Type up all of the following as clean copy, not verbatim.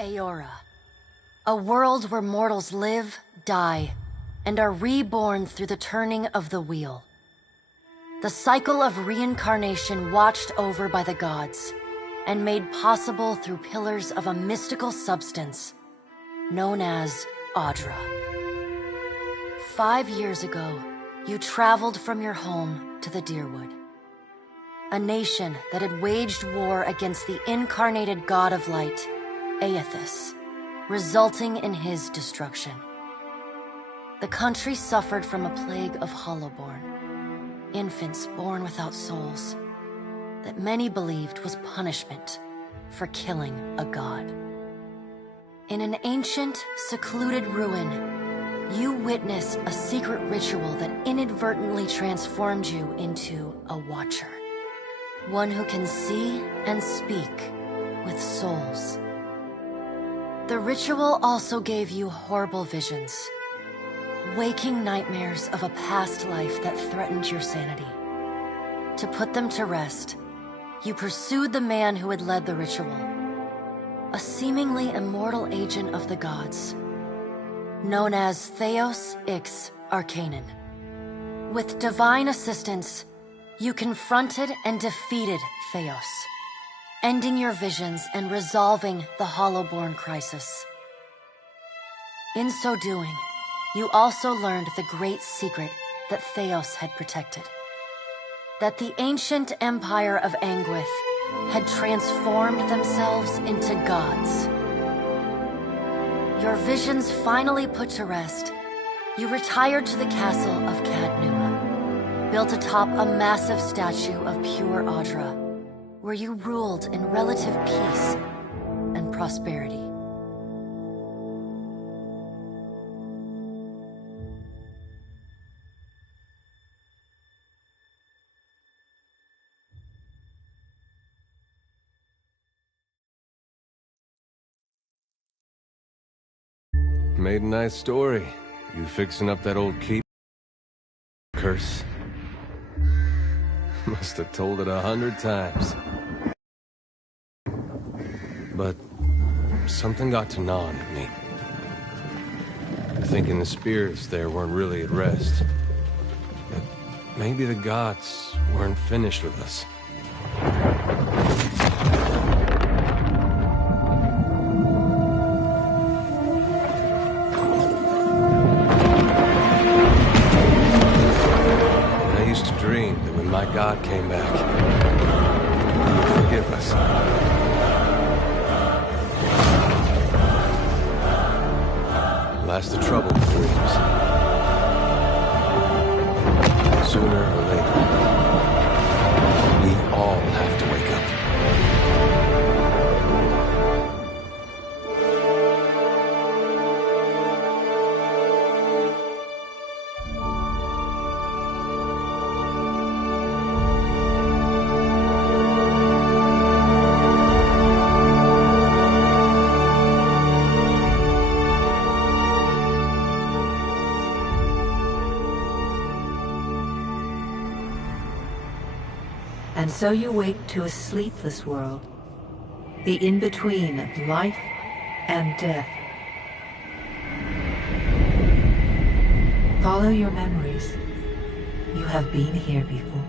Aora, a world where mortals live, die, and are reborn through the turning of the wheel. The cycle of reincarnation watched over by the gods, and made possible through pillars of a mystical substance known as Audra. 5 years ago, you traveled from your home to the Deerwood, a nation that had waged war against the incarnated god of light, Aethys, resulting in his destruction. The country suffered from a plague of hollowborn, infants born without souls, that many believed was punishment for killing a god. In an ancient, secluded ruin, you witnessed a secret ritual that inadvertently transformed you into a watcher. One who can see and speak with souls. The ritual also gave you horrible visions, waking nightmares of a past life that threatened your sanity. To put them to rest, you pursued the man who had led the ritual, a seemingly immortal agent of the gods, known as Theos Ix Arcanon. With divine assistance, you confronted and defeated Theos, ending your visions and resolving the Hollowborn crisis. In so doing, you also learned the great secret that Theos had protected. That the ancient empire of Anguith had transformed themselves into gods. Your visions finally put to rest, you retired to the castle of Cadnua, built atop a massive statue of pure Audra, where you ruled in relative peace and prosperity. Made a nice story. You fixing up that old keep curse. Must have told it 100 times. But something got to gnawing at me. Thinking the spirits there weren't really at rest. But maybe the gods weren't finished with us. My God came back. Forgive us. Last the trouble with dreams. Sooner or later, we all have to wake up. And so you wake to a sleepless world, the in-between of life and death. Follow your memories. You have been here before.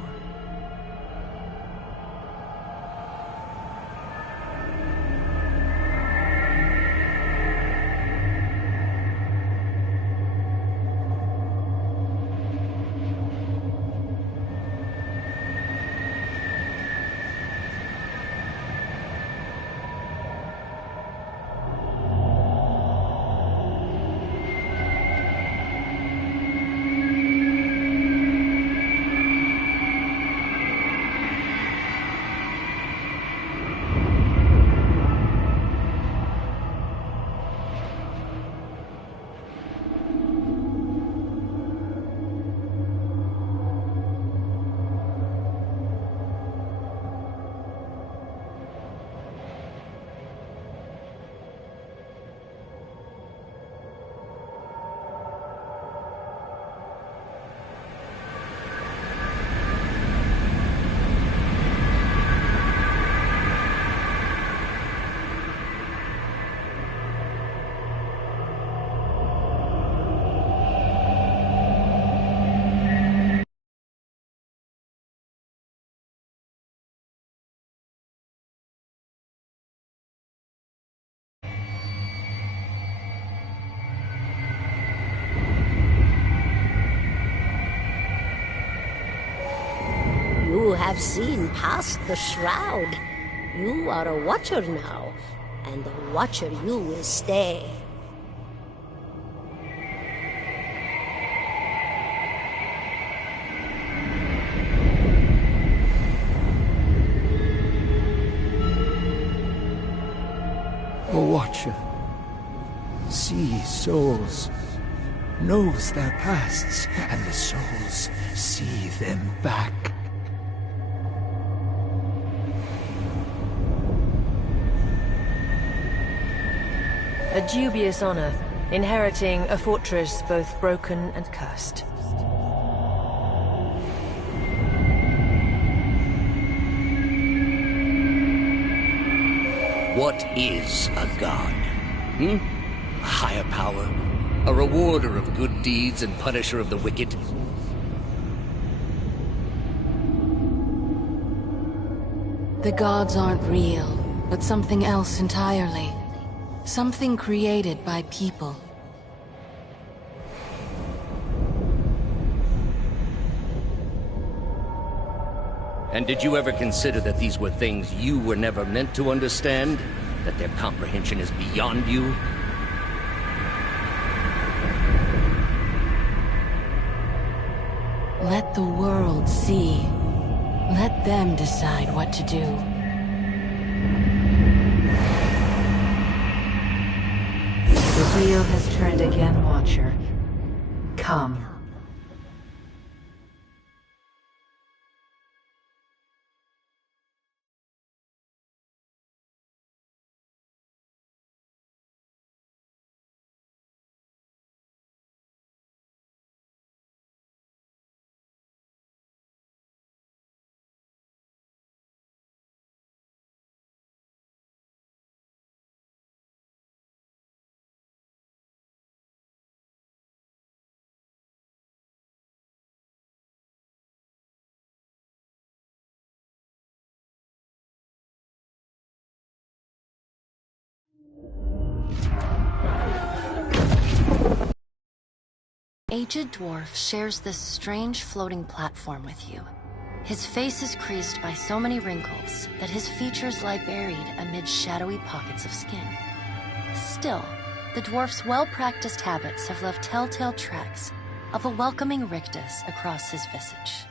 have seen past the shroud. You are a Watcher now, and a Watcher you will stay. A Watcher sees souls, knows their pasts, and the souls see them back. A dubious honor, inheriting a fortress both broken and cursed. What is a god? A higher power? A rewarder of good deeds and punisher of the wicked? The gods aren't real, but something else entirely. Something created by people. And did you ever consider that these were things you were never meant to understand? That their comprehension is beyond you? Let the world see. Let them decide what to do. The wheel has turned again, Watcher. Come. Aged dwarf shares this strange floating platform with you. His face is creased by so many wrinkles that his features lie buried amid shadowy pockets of skin. Still, the dwarf's well-practiced habits have left telltale tracks of a welcoming rictus across his visage.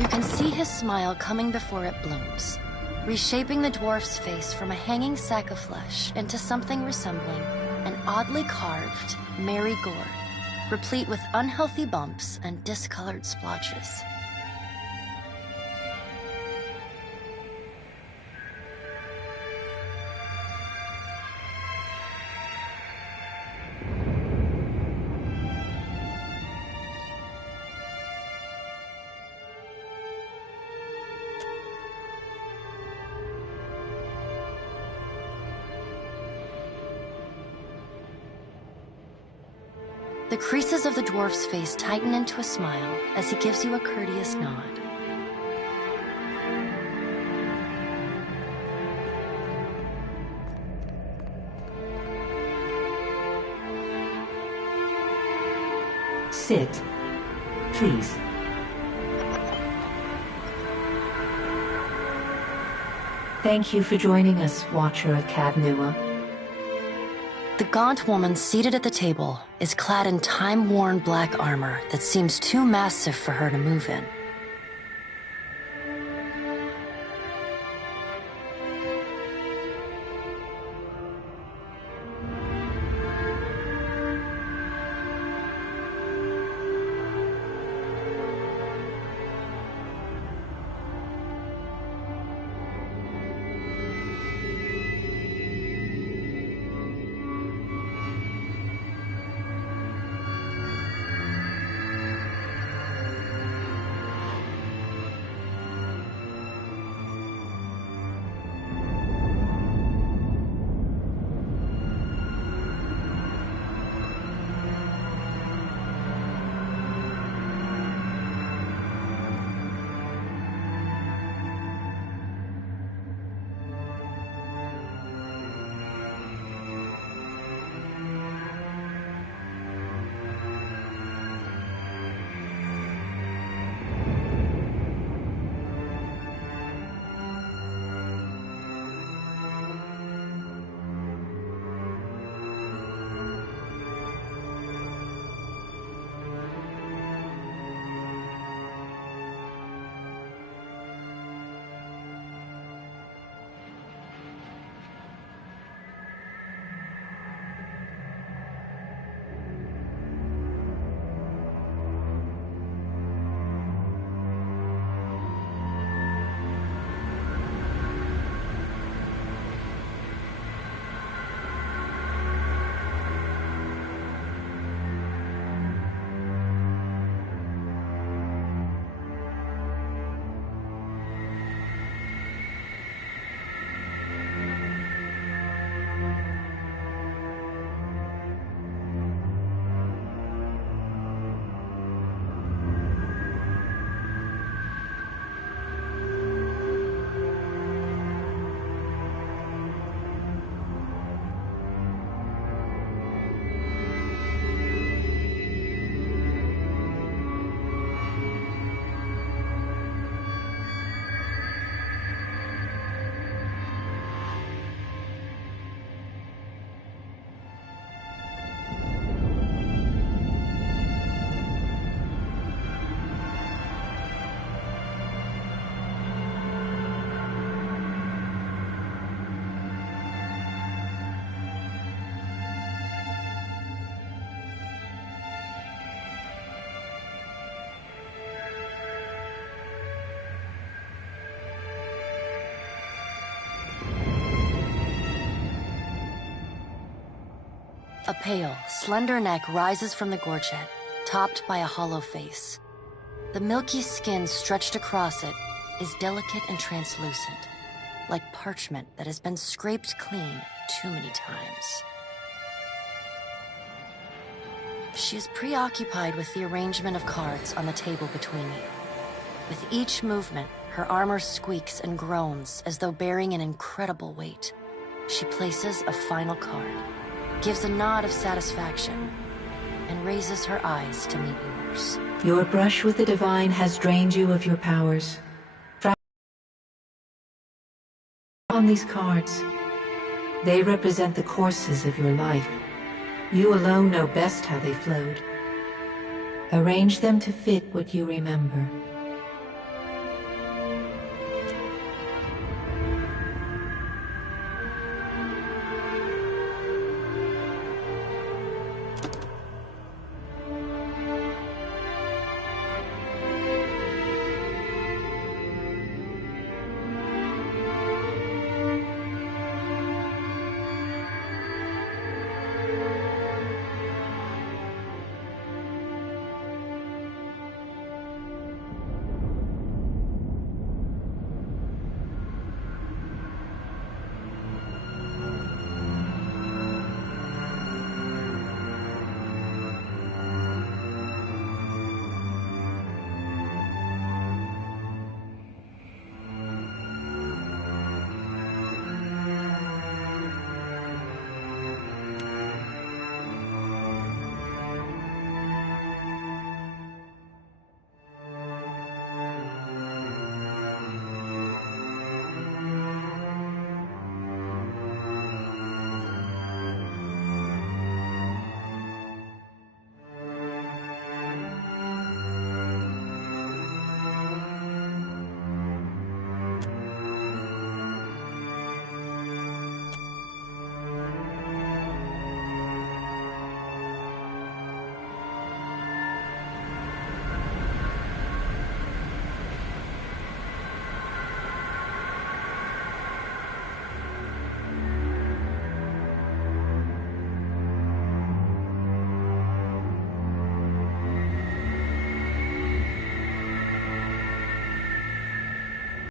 You can see his smile coming before it blooms, reshaping the dwarf's face from a hanging sack of flesh into something resembling an oddly carved, merry gourd, replete with unhealthy bumps and discolored splotches. The creases of the dwarf's face tighten into a smile as he gives you a courteous nod. Sit, please. Thank you for joining us, Watcher of Cadnua. The gaunt woman seated at the table is clad in time-worn black armor that seems too massive for her to move in. pale, slender neck rises from the gorget, topped by a hollow face. The milky skin stretched across it is delicate and translucent, like parchment that has been scraped clean too many times. She is preoccupied with the arrangement of cards on the table between you. With each movement, her armor squeaks and groans as though bearing an incredible weight. She places a final card, gives a nod of satisfaction, and raises her eyes to meet yours. Your brush with the divine has drained you of your powers. On these cards, they represent the courses of your life. You alone know best how they flowed. Arrange them to fit what you remember.